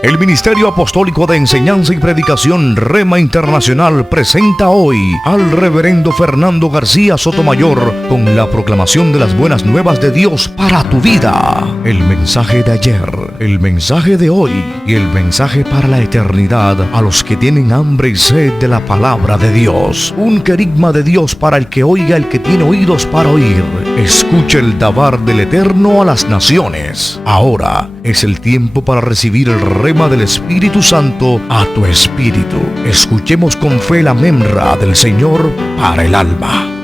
El Ministerio Apostólico de Enseñanza y Predicación Rema Internacional presenta hoy al Reverendo Fernando García Sotomayor con la proclamación de las buenas nuevas de Dios para tu vida. El mensaje de ayer, el mensaje de hoy y el mensaje para la eternidad a los que tienen hambre y sed de la palabra de Dios. Un querigma de Dios para el que oiga, el que tiene oídos para oír. Escuche el dabar del Eterno a las naciones. Ahora es el tiempo para recibir el rema del Espíritu Santo a tu espíritu. Escuchemos con fe la memra del Señor para el alma.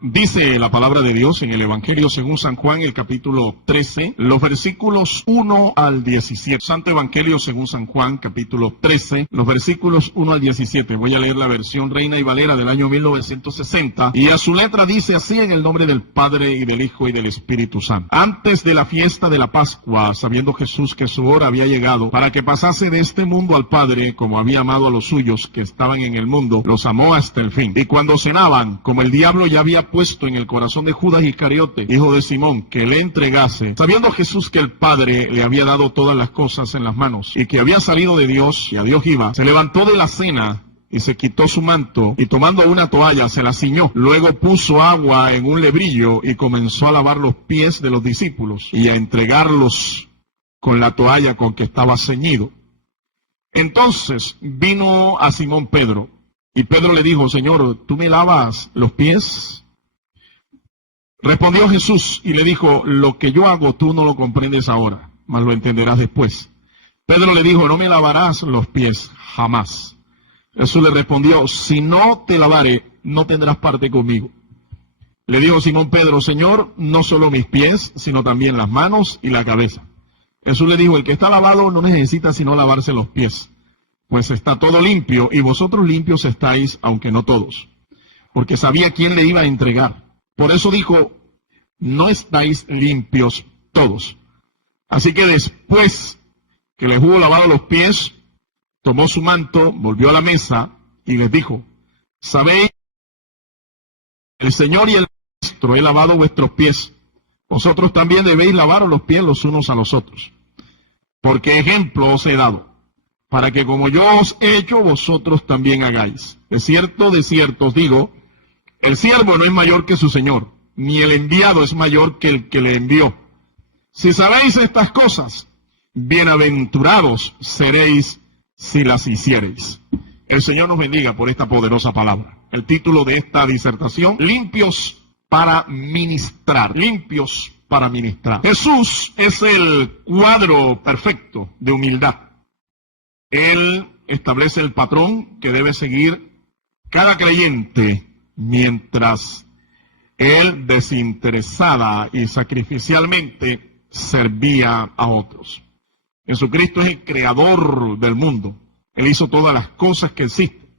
Dice la palabra de Dios en el Evangelio según San Juan, el capítulo 13, los versículos 1 al 17. Santo Evangelio según San Juan, capítulo 13, los versículos 1 al 17. Voy a leer la versión Reina y Valera del año 1960. Y a su letra dice así: en el nombre del Padre, y del Hijo, y del Espíritu Santo. Antes de la fiesta de la Pascua, sabiendo Jesús que su hora había llegado, para que pasase de este mundo al Padre, como había amado a los suyos que estaban en el mundo, los amó hasta el fin. Y cuando cenaban, como el diablo ya había puesto en el corazón de Judas Iscariote, hijo de Simón, que le entregase, sabiendo Jesús que el Padre le había dado todas las cosas en las manos, y que había salido de Dios, y a Dios iba, se levantó de la cena, y se quitó su manto, y tomando una toalla se la ciñó. Luego puso agua en un lebrillo, y comenzó a lavar los pies de los discípulos, y a entregarlos con la toalla con que estaba ceñido. Entonces vino a Simón Pedro, y Pedro le dijo: Señor, ¿tú me lavas los pies? Respondió Jesús y le dijo: lo que yo hago tú no lo comprendes ahora, mas lo entenderás después. Pedro le dijo: no me lavarás los pies jamás. Jesús le respondió: si no te lavare, no tendrás parte conmigo. Le dijo Simón Pedro: Señor, no solo mis pies, sino también las manos y la cabeza. Jesús le dijo: el que está lavado no necesita sino lavarse los pies, pues está todo limpio, y vosotros limpios estáis, aunque no todos. Porque sabía quién le iba a entregar. Por eso dijo: no estáis limpios todos. Así que después que les hubo lavado los pies, tomó su manto, volvió a la mesa y les dijo: sabéis, el Señor y el Maestro he lavado vuestros pies. Vosotros también debéis lavaros los pies los unos a los otros. Porque ejemplo os he dado, para que como yo os he hecho, vosotros también hagáis. De cierto os digo, el siervo no es mayor que su señor, ni el enviado es mayor que el que le envió. Si sabéis estas cosas, bienaventurados seréis si las hiciereis. El Señor nos bendiga por esta poderosa palabra. El título de esta disertación: limpios para ministrar. Limpios para ministrar. Jesús es el cuadro perfecto de humildad. Él establece el patrón que debe seguir cada creyente mientras él desinteresada y sacrificialmente servía a otros. Jesucristo es el creador del mundo. Él hizo todas las cosas que existen.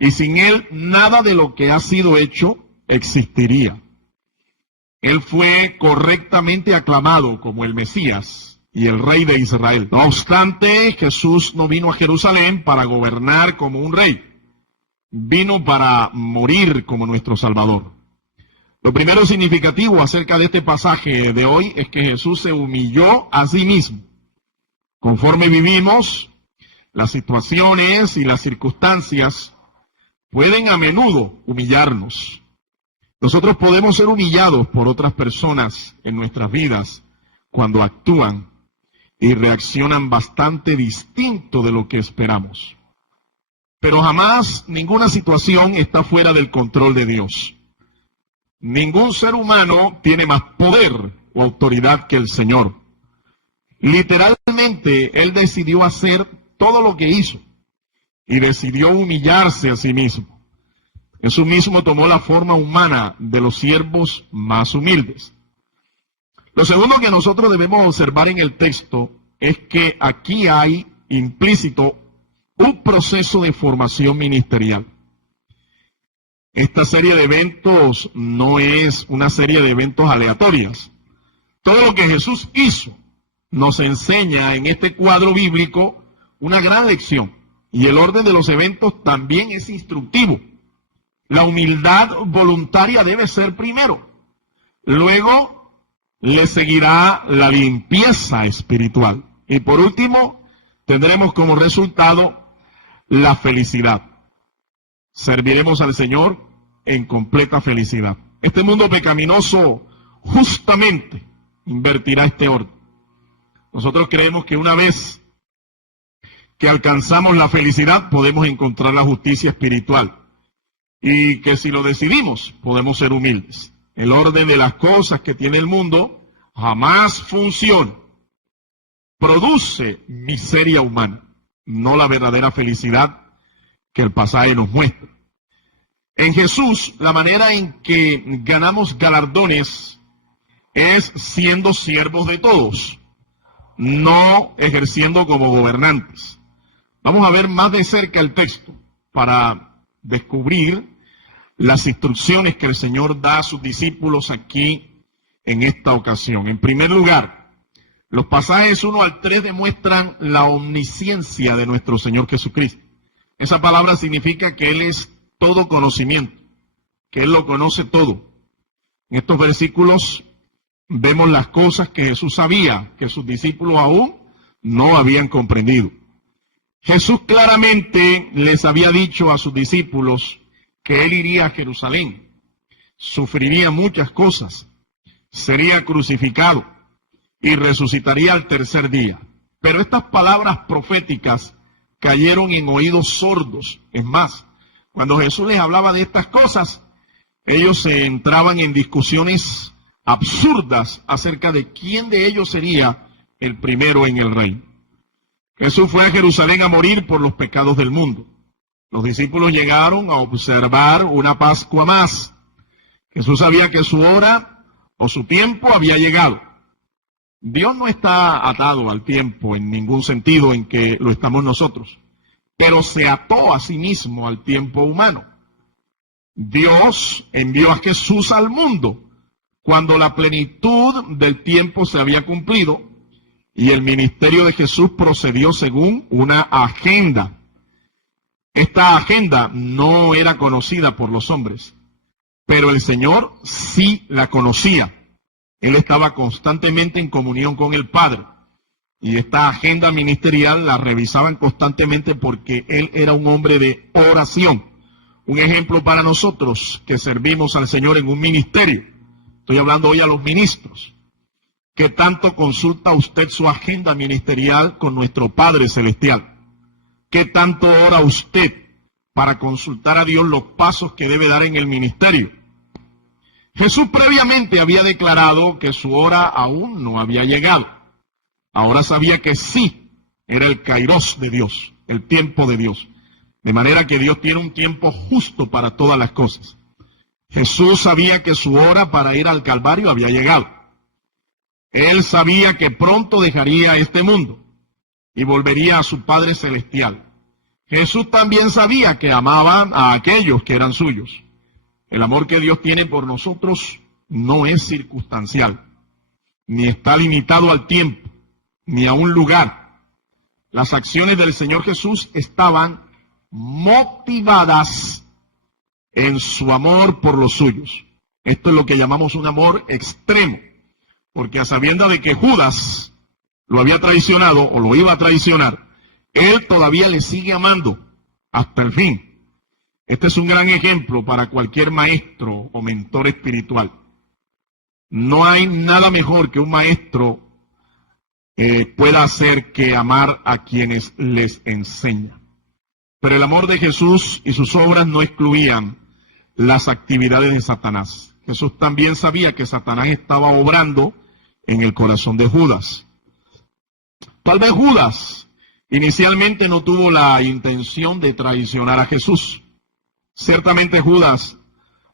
Y sin él, nada de lo que ha sido hecho existiría. Él fue correctamente aclamado como el Mesías y el Rey de Israel. No obstante, Jesús no vino a Jerusalén para gobernar como un rey. Vino para morir como nuestro Salvador. Lo primero significativo acerca de este pasaje de hoy es que Jesús se humilló a sí mismo. Conforme vivimos, las situaciones y las circunstancias pueden a menudo humillarnos. Nosotros podemos ser humillados por otras personas en nuestras vidas cuando actúan y reaccionan bastante distinto de lo que esperamos. Pero jamás ninguna situación está fuera del control de Dios. Ningún ser humano tiene más poder o autoridad que el Señor. Literalmente, Él decidió hacer todo lo que hizo y decidió humillarse a sí mismo. Jesús mismo tomó la forma humana de los siervos más humildes. Lo segundo que nosotros debemos observar en el texto es que aquí hay implícito un proceso de formación ministerial. Esta serie de eventos no es una serie de eventos aleatorios. Todo lo que Jesús hizo nos enseña en este cuadro bíblico una gran lección. Y el orden de los eventos también es instructivo. La humildad voluntaria debe ser primero. Luego, le seguirá la limpieza espiritual. Y por último, tendremos como resultado la felicidad. Serviremos al Señor en completa felicidad. Este mundo pecaminoso justamente invertirá este orden. Nosotros creemos que una vez que alcanzamos la felicidad, podemos encontrar la justicia espiritual. Y que si lo decidimos, podemos ser humildes. El orden de las cosas que tiene el mundo jamás funciona. Produce miseria humana, no la verdadera felicidad que el pasaje nos muestra. En Jesús, la manera en que ganamos galardones es siendo siervos de todos, no ejerciendo como gobernantes. Vamos a ver más de cerca el texto para descubrir las instrucciones que el Señor da a sus discípulos aquí en esta ocasión. En primer lugar, los pasajes 1 al 3 demuestran la omnisciencia de nuestro Señor Jesucristo. Esa palabra significa que Él es todo conocimiento, que Él lo conoce todo. En estos versículos vemos las cosas que Jesús sabía, que sus discípulos aún no habían comprendido. Jesús claramente les había dicho a sus discípulos que Él iría a Jerusalén, sufriría muchas cosas, sería crucificado y resucitaría al tercer día. Pero estas palabras proféticas cayeron en oídos sordos. Es más, cuando Jesús les hablaba de estas cosas, ellos se entraban en discusiones absurdas acerca de quién de ellos sería el primero en el reino. Jesús fue a Jerusalén a morir por los pecados del mundo. Los discípulos llegaron a observar una Pascua más. Jesús sabía que su hora o su tiempo había llegado. Dios no está atado al tiempo en ningún sentido en que lo estamos nosotros, pero se ató a sí mismo al tiempo humano. Dios envió a Jesús al mundo cuando la plenitud del tiempo se había cumplido y el ministerio de Jesús procedió según una agenda. Esta agenda no era conocida por los hombres, pero el Señor sí la conocía. Él estaba constantemente en comunión con el Padre. Y esta agenda ministerial la revisaban constantemente porque Él era un hombre de oración. Un ejemplo para nosotros que servimos al Señor en un ministerio. Estoy hablando hoy a los ministros. ¿Qué tanto consulta usted su agenda ministerial con nuestro Padre Celestial? ¿Qué tanto ora usted para consultar a Dios los pasos que debe dar en el ministerio? Jesús previamente había declarado que su hora aún no había llegado. Ahora sabía que sí, era el kairos de Dios, el tiempo de Dios. De manera que Dios tiene un tiempo justo para todas las cosas. Jesús sabía que su hora para ir al Calvario había llegado. Él sabía que pronto dejaría este mundo y volvería a su Padre Celestial. Jesús también sabía que amaba a aquellos que eran suyos. El amor que Dios tiene por nosotros no es circunstancial, ni está limitado al tiempo, ni a un lugar. Las acciones del Señor Jesús estaban motivadas en su amor por los suyos. Esto es lo que llamamos un amor extremo, porque a sabiendas de que Judas lo había traicionado o lo iba a traicionar, él todavía le sigue amando hasta el fin. Este es un gran ejemplo para cualquier maestro o mentor espiritual. No hay nada mejor que un maestro pueda hacer que amar a quienes les enseña. Pero el amor de Jesús y sus obras no excluían las actividades de Satanás. Jesús también sabía que Satanás estaba obrando en el corazón de Judas. Tal vez Judas inicialmente no tuvo la intención de traicionar a Jesús. Ciertamente Judas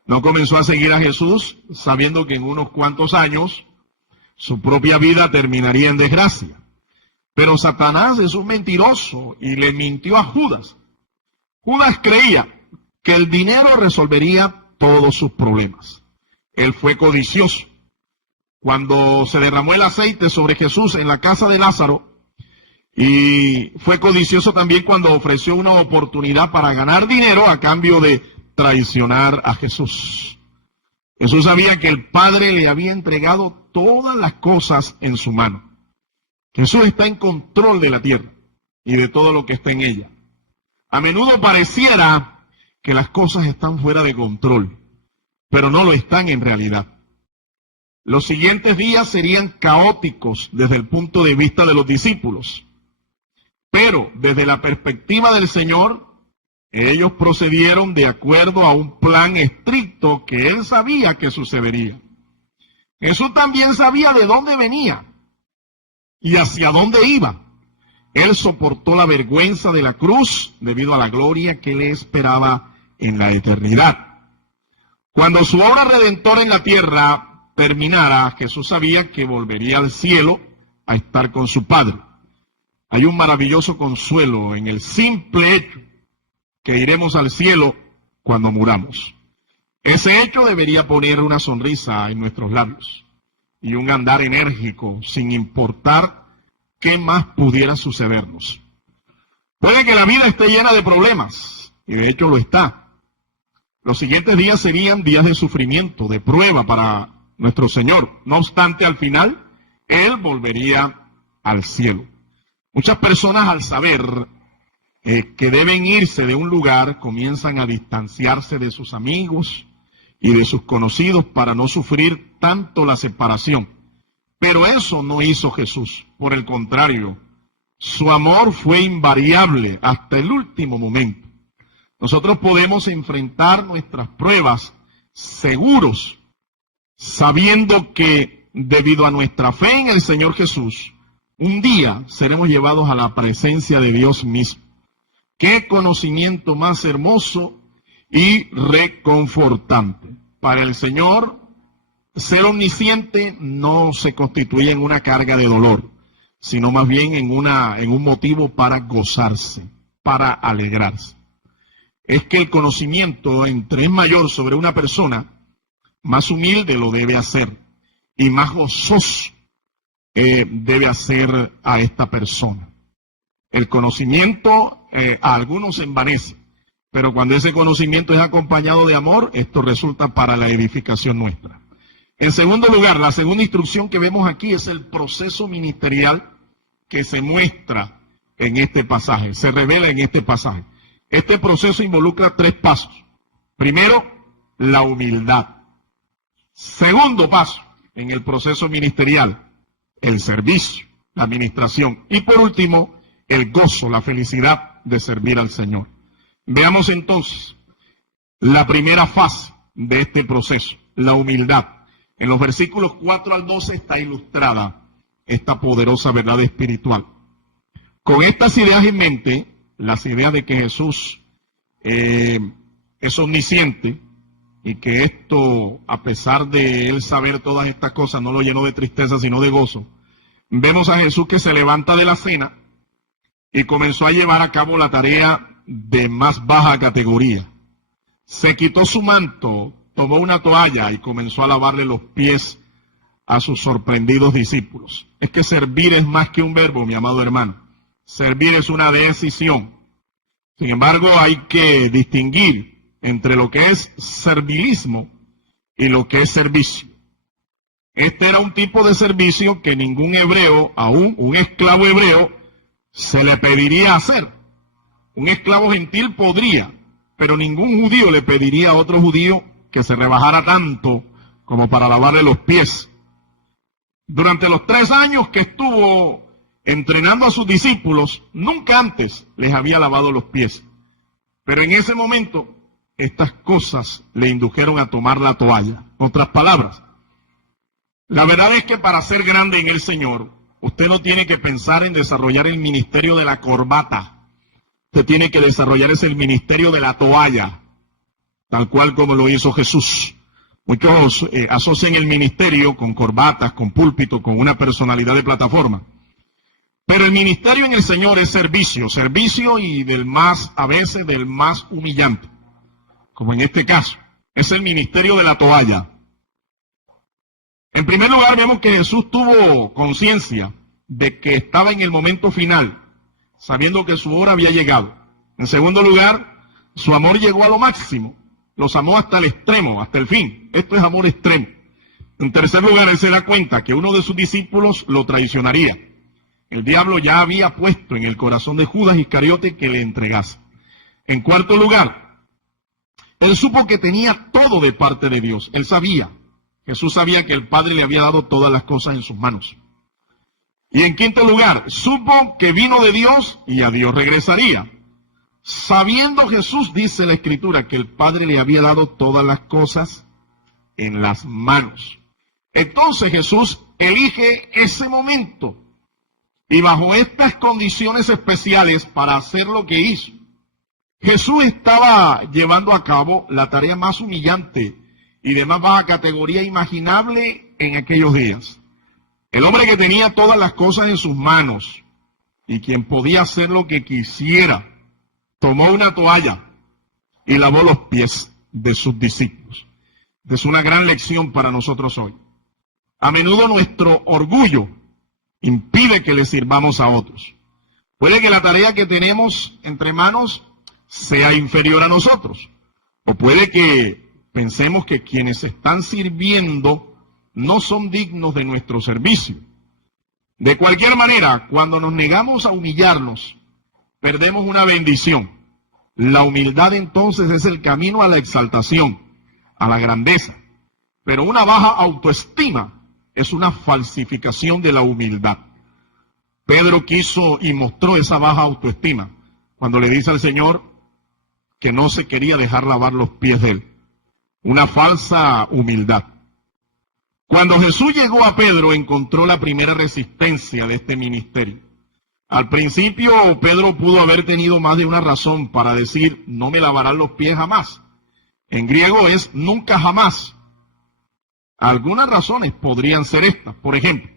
no comenzó a seguir a Jesús sabiendo que en unos cuantos años su propia vida terminaría en desgracia. Pero Satanás es un mentiroso y le mintió a Judas. Judas creía que el dinero resolvería todos sus problemas. Él fue codicioso. Cuando se derramó el aceite sobre Jesús en la casa de Lázaro, y fue codicioso también cuando ofreció una oportunidad para ganar dinero a cambio de traicionar a Jesús. Jesús sabía que el Padre le había entregado todas las cosas en su mano. Jesús está en control de la tierra y de todo lo que está en ella. A menudo pareciera que las cosas están fuera de control, pero no lo están en realidad. Los siguientes días serían caóticos desde el punto de vista de los discípulos, pero desde la perspectiva del Señor, ellos procedieron de acuerdo a un plan estricto que Él sabía que sucedería. Jesús también sabía de dónde venía y hacia dónde iba. Él soportó la vergüenza de la cruz debido a la gloria que le esperaba en la eternidad. Cuando su obra redentora en la tierra terminara, Jesús sabía que volvería al cielo a estar con su Padre. Hay un maravilloso consuelo en el simple hecho que iremos al cielo cuando muramos. Ese hecho debería poner una sonrisa en nuestros labios y un andar enérgico sin importar qué más pudiera sucedernos. Puede que la vida esté llena de problemas, y de hecho lo está. Los siguientes días serían días de sufrimiento, de prueba para nuestro Señor. No obstante, al final, Él volvería al cielo. Muchas personas, al saber que deben irse de un lugar, comienzan a distanciarse de sus amigos y de sus conocidos para no sufrir tanto la separación. Pero eso no hizo Jesús. Por el contrario, su amor fue invariable hasta el último momento. Nosotros podemos enfrentar nuestras pruebas seguros, sabiendo que debido a nuestra fe en el Señor Jesús, un día seremos llevados a la presencia de Dios mismo. Qué conocimiento más hermoso y reconfortante. Para el Señor, ser omnisciente no se constituye en una carga de dolor, sino más bien en un motivo para gozarse, para alegrarse. Es que el conocimiento, entre es mayor sobre una persona, más humilde lo debe hacer y más gozoso debe hacer a esta persona. El conocimiento a algunos envanece, pero cuando ese conocimiento es acompañado de amor, esto resulta para la edificación nuestra. En segundo lugar, la segunda instrucción que vemos aquí es el proceso ministerial que se muestra en este pasaje, se revela en este pasaje. Este proceso involucra 3 pasos. Primero, la humildad. Segundo paso en el proceso ministerial, el servicio, la administración. Y por último, el gozo, la felicidad de servir al Señor. Veamos entonces la primera fase de este proceso, la humildad. En los versículos 4 al 12 está ilustrada esta poderosa verdad espiritual. Con estas ideas en mente, las ideas de que Jesús es omnisciente y que esto, a pesar de él saber todas estas cosas, no lo llenó de tristeza, sino de gozo, vemos a Jesús que se levanta de la cena y comenzó a llevar a cabo la tarea de más baja categoría. Se quitó su manto, tomó una toalla y comenzó a lavarle los pies a sus sorprendidos discípulos. Es que servir es más que un verbo, mi amado hermano. Servir es una decisión. Sin embargo, hay que distinguir entre lo que es servilismo y lo que es servicio. Este era un tipo de servicio que ningún hebreo, aún un esclavo hebreo, se le pediría hacer. Un esclavo gentil podría, pero ningún judío le pediría a otro judío que se rebajara tanto como para lavarle los pies. Durante los 3 años que estuvo entrenando a sus discípulos, nunca antes les había lavado los pies. Pero en ese momento, estas cosas le indujeron a tomar la toalla. Otras palabras, la verdad es que para ser grande en el Señor, usted no tiene que pensar en desarrollar el ministerio de la corbata. Usted tiene que desarrollar el ministerio de la toalla, tal cual como lo hizo Jesús. Muchos asocian el ministerio con corbatas, con púlpito, con una personalidad de plataforma. Pero el ministerio en el Señor es servicio, servicio y a veces del más humillante, como en este caso, es el ministerio de la toalla. En primer lugar, vemos que Jesús tuvo conciencia de que estaba en el momento final, sabiendo que su hora había llegado. En segundo lugar, su amor llegó a lo máximo. Los amó hasta el extremo, hasta el fin. Esto es amor extremo. En tercer lugar, él se da cuenta que uno de sus discípulos lo traicionaría. El diablo ya había puesto en el corazón de Judas Iscariote que le entregase. En cuarto lugar, él supo que tenía todo de parte de Dios. Él sabía, Jesús sabía que el Padre le había dado todas las cosas en sus manos. Y en quinto lugar, supo que vino de Dios y a Dios regresaría. Sabiendo Jesús, dice la Escritura, que el Padre le había dado todas las cosas en las manos. Entonces Jesús elige ese momento y bajo estas condiciones especiales para hacer lo que hizo. Jesús estaba llevando a cabo la tarea más humillante y de más baja categoría imaginable en aquellos días. El hombre que tenía todas las cosas en sus manos y quien podía hacer lo que quisiera, tomó una toalla y lavó los pies de sus discípulos. Es una gran lección para nosotros hoy. A menudo nuestro orgullo impide que le sirvamos a otros. Puede que la tarea que tenemos entre manos sea inferior a nosotros. O puede que pensemos que quienes están sirviendo no son dignos de nuestro servicio. De cualquier manera, cuando nos negamos a humillarnos, perdemos una bendición. La humildad entonces es el camino a la exaltación, a la grandeza. Pero una baja autoestima es una falsificación de la humildad. Pedro quiso y mostró esa baja autoestima cuando le dice al Señor que no se quería dejar lavar los pies de él. Una falsa humildad. Cuando Jesús llegó a Pedro, encontró la primera resistencia de este ministerio. Al principio, Pedro pudo haber tenido más de una razón para decir, no me lavarán los pies jamás. En griego es nunca jamás. Algunas razones podrían ser estas. Por ejemplo,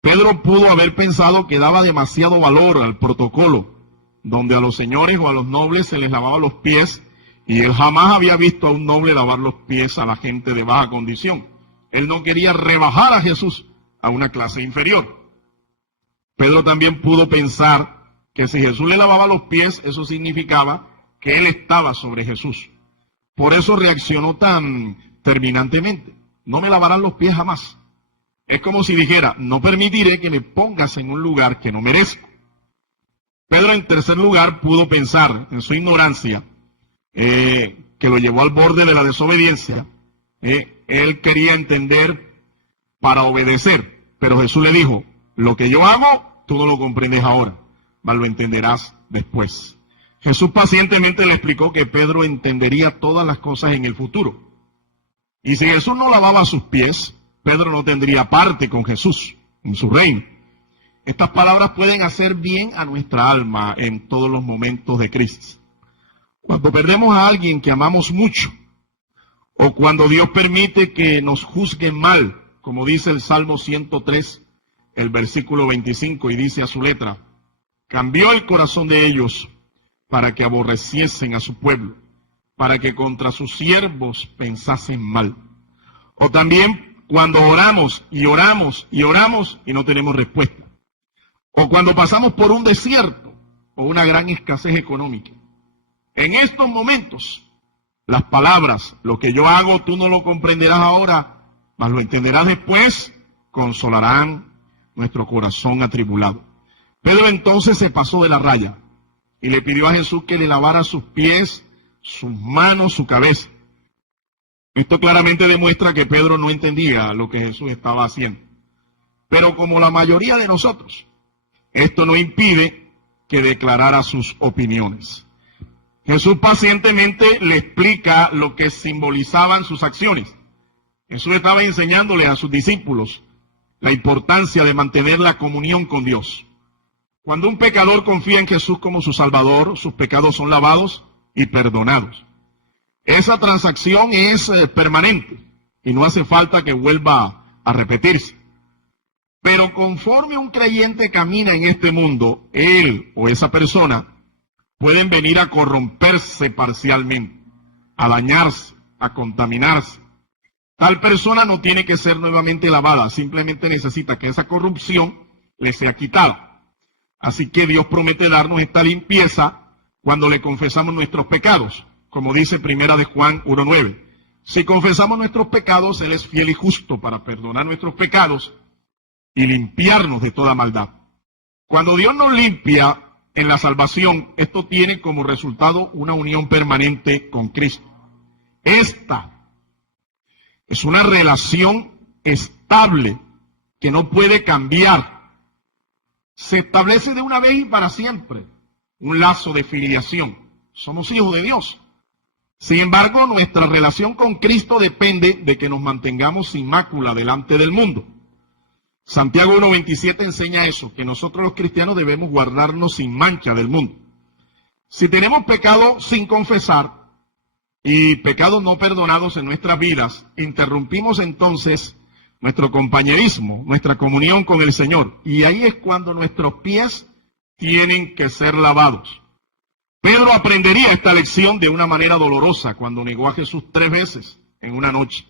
Pedro pudo haber pensado que daba demasiado valor al protocolo, donde a los señores o a los nobles se les lavaba los pies, y él jamás había visto a un noble lavar los pies a la gente de baja condición. Él no quería rebajar a Jesús a una clase inferior. Pedro también pudo pensar que si Jesús le lavaba los pies, eso significaba que él estaba sobre Jesús. Por eso reaccionó tan terminantemente. No me lavarán los pies jamás. Es como si dijera, no permitiré que me pongas en un lugar que no merezco. Pedro, en tercer lugar, pudo pensar en su ignorancia, que lo llevó al borde de la desobediencia. Él quería entender para obedecer, pero Jesús le dijo, lo que yo hago, tú no lo comprendes ahora, mas lo entenderás después. Jesús pacientemente le explicó que Pedro entendería todas las cosas en el futuro. Y si Jesús no lavaba sus pies, Pedro no tendría parte con Jesús en su reino. Estas palabras pueden hacer bien a nuestra alma en todos los momentos de crisis. Cuando perdemos a alguien que amamos mucho, o cuando Dios permite que nos juzguen mal, como dice el Salmo 103, el versículo 25, y dice a su letra, cambió el corazón de ellos para que aborreciesen a su pueblo, para que contra sus siervos pensasen mal. O también cuando oramos y oramos y oramos y no tenemos respuesta. O cuando pasamos por un desierto o una gran escasez económica. En estos momentos, las palabras, lo que yo hago, tú no lo comprenderás ahora, mas lo entenderás después, consolarán nuestro corazón atribulado. Pedro entonces se pasó de la raya y le pidió a Jesús que le lavara sus pies, sus manos, su cabeza. Esto claramente demuestra que Pedro no entendía lo que Jesús estaba haciendo. Pero como la mayoría de nosotros, esto no impide que declarara sus opiniones. Jesús pacientemente le explica lo que simbolizaban sus acciones. Jesús estaba enseñándole a sus discípulos la importancia de mantener la comunión con Dios. Cuando un pecador confía en Jesús como su Salvador, sus pecados son lavados y perdonados. Esa transacción es permanente y no hace falta que vuelva a repetirse. Pero conforme un creyente camina en este mundo, él o esa persona pueden venir a corromperse parcialmente, a dañarse, a contaminarse. Tal persona no tiene que ser nuevamente lavada, simplemente necesita que esa corrupción le sea quitada. Así que Dios promete darnos esta limpieza cuando le confesamos nuestros pecados. como dice Primera de Juan 1:9. Si confesamos nuestros pecados, Él es fiel y justo para perdonar nuestros pecados y limpiarnos de toda maldad. Cuando Dios nos limpia en la salvación, esto tiene como resultado una unión permanente con Cristo. Esta es una relación estable que no puede cambiar. Se establece de una vez y para siempre un lazo de filiación. Somos hijos de Dios. Sin embargo, nuestra relación con Cristo depende de que nos mantengamos sin mácula delante del mundo. Santiago 1:27 enseña eso, que nosotros los cristianos debemos guardarnos sin mancha del mundo. Si tenemos pecado sin confesar y pecados no perdonados en nuestras vidas, interrumpimos entonces nuestro compañerismo, nuestra comunión con el Señor. Y ahí es cuando nuestros pies tienen que ser lavados. Pedro aprendería esta lección de una manera dolorosa cuando negó a Jesús 3 veces en una noche.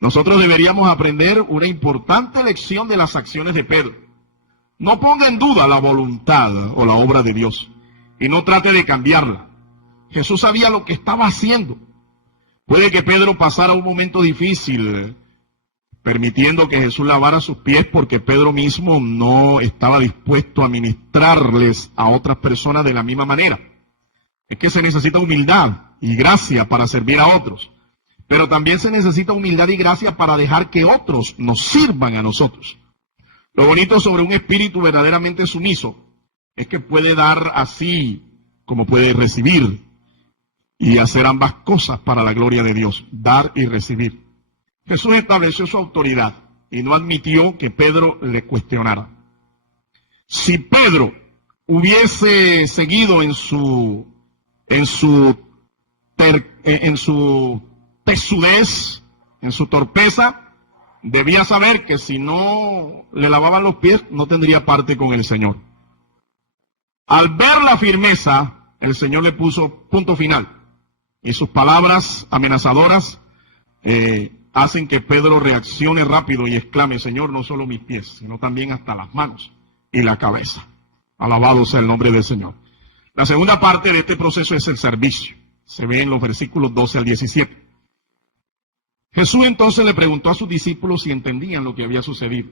Nosotros deberíamos aprender una importante lección de las acciones de Pedro. No ponga en duda la voluntad o la obra de Dios y no trate de cambiarla. Jesús sabía lo que estaba haciendo. Puede que Pedro pasara un momento difícil permitiendo que Jesús lavara sus pies porque Pedro mismo no estaba dispuesto a ministrarles a otras personas de la misma manera. Es que se necesita humildad y gracia para servir a otros. Pero también se necesita humildad y gracia para dejar que otros nos sirvan a nosotros. Lo bonito sobre un espíritu verdaderamente sumiso es que puede dar así como puede recibir y hacer ambas cosas para la gloria de Dios, dar y recibir. Jesús estableció su autoridad y no admitió que Pedro le cuestionara. Si Pedro hubiese seguido en su tesudez, en su torpeza, debía saber que si no le lavaban los pies, no tendría parte con el Señor. Al ver la firmeza, el Señor le puso punto final. Y sus palabras amenazadoras hacen que Pedro reaccione rápido y exclame: Señor, no solo mis pies, sino también hasta las manos y la cabeza. Alabado sea el nombre del Señor. La segunda parte de este proceso es el servicio. Se ve en los versículos 12 al 17. Jesús entonces le preguntó a sus discípulos si entendían lo que había sucedido.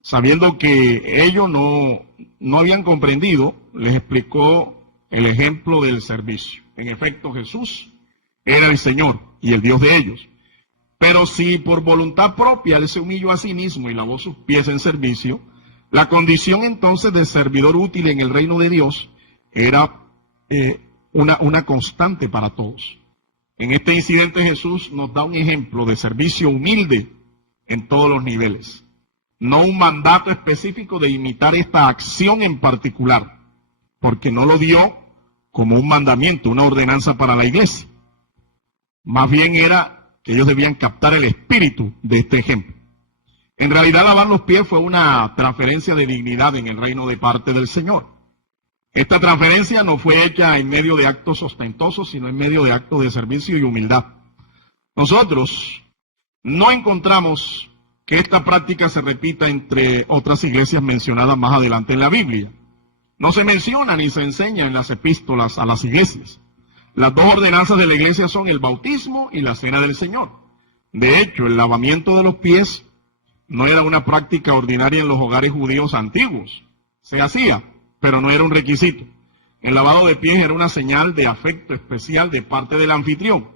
Sabiendo que ellos no habían comprendido, les explicó el ejemplo del servicio. En efecto, Jesús era el Señor y el Dios de ellos. Pero si por voluntad propia Él se humilló a sí mismo y lavó sus pies en servicio, la condición entonces de servidor útil en el reino de Dios era una constante para todos. En este incidente Jesús nos da un ejemplo de servicio humilde en todos los niveles. No un mandato específico de imitar esta acción en particular, porque no lo dio como un mandamiento, una ordenanza para la iglesia. Más bien era que ellos debían captar el espíritu de este ejemplo. En realidad, lavar los pies fue una transferencia de dignidad en el reino de parte del Señor. Esta transferencia no fue hecha en medio de actos ostentosos, sino en medio de actos de servicio y humildad. Nosotros no encontramos que esta práctica se repita entre otras iglesias mencionadas más adelante en la Biblia. No se menciona ni se enseña en las epístolas a las iglesias. Las dos ordenanzas de la iglesia son el bautismo y la cena del Señor. De hecho, el lavamiento de los pies no era una práctica ordinaria en los hogares judíos antiguos. Se hacía, pero no era un requisito. El lavado de pies era una señal de afecto especial de parte del anfitrión.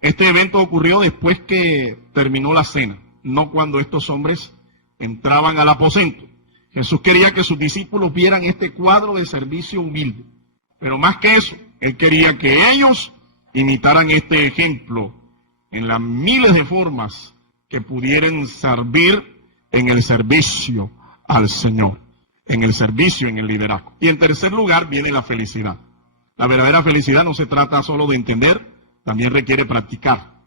Este evento ocurrió después que terminó la cena, no cuando estos hombres entraban al aposento. Jesús quería que sus discípulos vieran este cuadro de servicio humilde. Pero más que eso, Él quería que ellos imitaran este ejemplo en las miles de formas que pudieran servir en el servicio al Señor, en el servicio, en el liderazgo. Y en tercer lugar viene la felicidad. La verdadera felicidad no se trata solo de entender, también requiere practicar.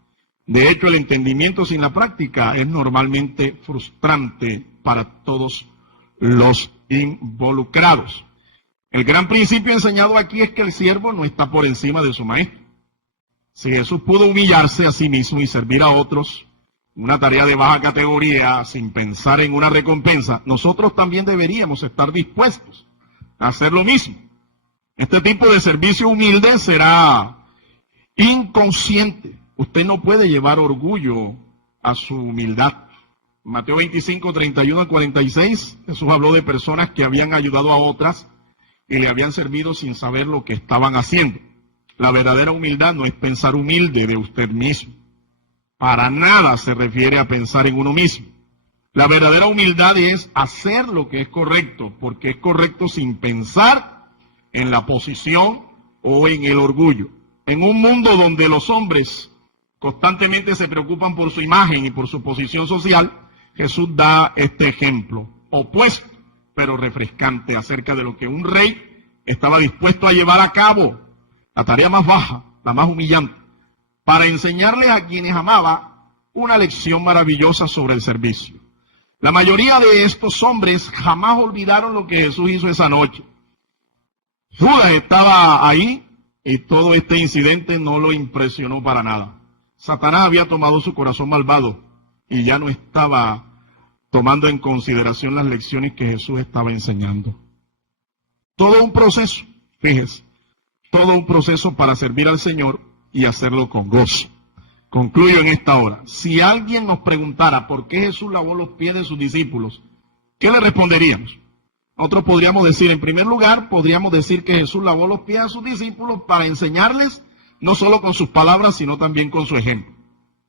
De hecho, el entendimiento sin la práctica es normalmente frustrante para todos los involucrados. El gran principio enseñado aquí es que el siervo no está por encima de su maestro. Si Jesús pudo humillarse a sí mismo y servir a otros, una tarea de baja categoría, sin pensar en una recompensa, nosotros también deberíamos estar dispuestos a hacer lo mismo. Este tipo de servicio humilde será inconsciente. Usted no puede llevar orgullo a su humildad. Mateo 25, 31 al 46, Jesús habló de personas que habían ayudado a otras y le habían servido sin saber lo que estaban haciendo. La verdadera humildad no es pensar humilde de usted mismo. Para nada se refiere a pensar en uno mismo. La verdadera humildad es hacer lo que es correcto, porque es correcto sin pensar en la posición o en el orgullo. En un mundo donde los hombres constantemente se preocupan por su imagen y por su posición social, Jesús da este ejemplo opuesto, pero refrescante, acerca de lo que un rey estaba dispuesto a llevar a cabo, la tarea más baja, la más humillante, para enseñarles a quienes amaba una lección maravillosa sobre el servicio. La mayoría de estos hombres jamás olvidaron lo que Jesús hizo esa noche. Judas estaba ahí y todo este incidente no lo impresionó para nada. Satanás había tomado su corazón malvado y ya no estaba tomando en consideración las lecciones que Jesús estaba enseñando. Todo un proceso, fíjese, todo un proceso para servir al Señor y hacerlo con gozo. Concluyo en esta hora. Si alguien nos preguntara por qué Jesús lavó los pies de sus discípulos, ¿qué le responderíamos? Nosotros podríamos decir, en primer lugar, podríamos decir que Jesús lavó los pies a sus discípulos para enseñarles, no solo con sus palabras, sino también con su ejemplo,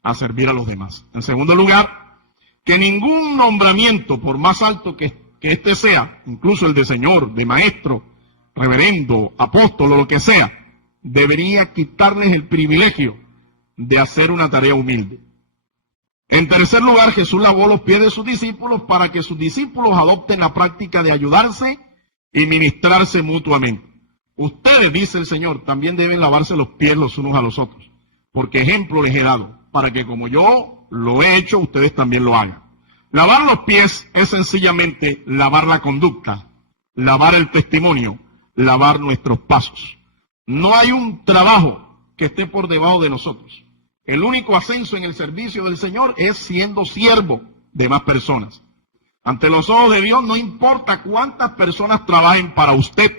a servir a los demás. En segundo lugar, que ningún nombramiento, por más alto que éste sea, incluso el de señor, de maestro, reverendo, apóstol o lo que sea, debería quitarles el privilegio de hacer una tarea humilde. En tercer lugar, Jesús lavó los pies de sus discípulos para que sus discípulos adopten la práctica de ayudarse y ministrarse mutuamente. Ustedes, dice el Señor, también deben lavarse los pies los unos a los otros, porque ejemplo les he dado, para que como yo lo he hecho, ustedes también lo hagan. Lavar los pies es sencillamente lavar la conducta, lavar el testimonio, lavar nuestros pasos. No hay un trabajo que esté por debajo de nosotros. El único ascenso en el servicio del Señor es siendo siervo de más personas. Ante los ojos de Dios no importa cuántas personas trabajen para usted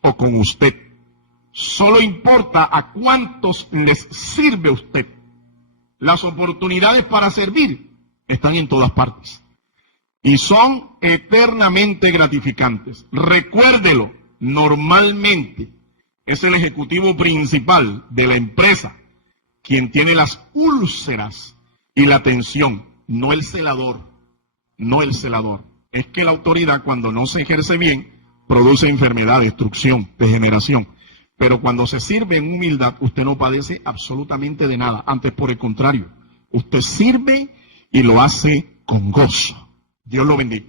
o con usted. Solo importa a cuántos les sirve usted. Las oportunidades para servir están en todas partes y son eternamente gratificantes. Recuérdelo, normalmente es el ejecutivo principal de la empresa quien tiene las úlceras y la tensión, no el celador, no el celador. Es que la autoridad, cuando no se ejerce bien, produce enfermedad, destrucción, degeneración. Pero cuando se sirve en humildad, usted no padece absolutamente de nada. Antes, por el contrario, usted sirve y lo hace con gozo. Dios lo bendiga.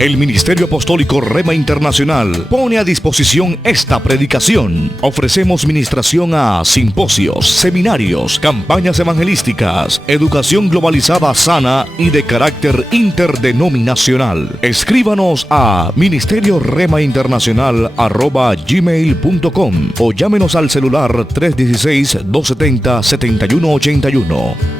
El Ministerio Apostólico Rema Internacional pone a disposición esta predicación. Ofrecemos ministración a simposios, seminarios, campañas evangelísticas, educación globalizada sana y de carácter interdenominacional. Escríbanos a ministerioremainternacional@gmail.com o llámenos al celular 316-270-7181.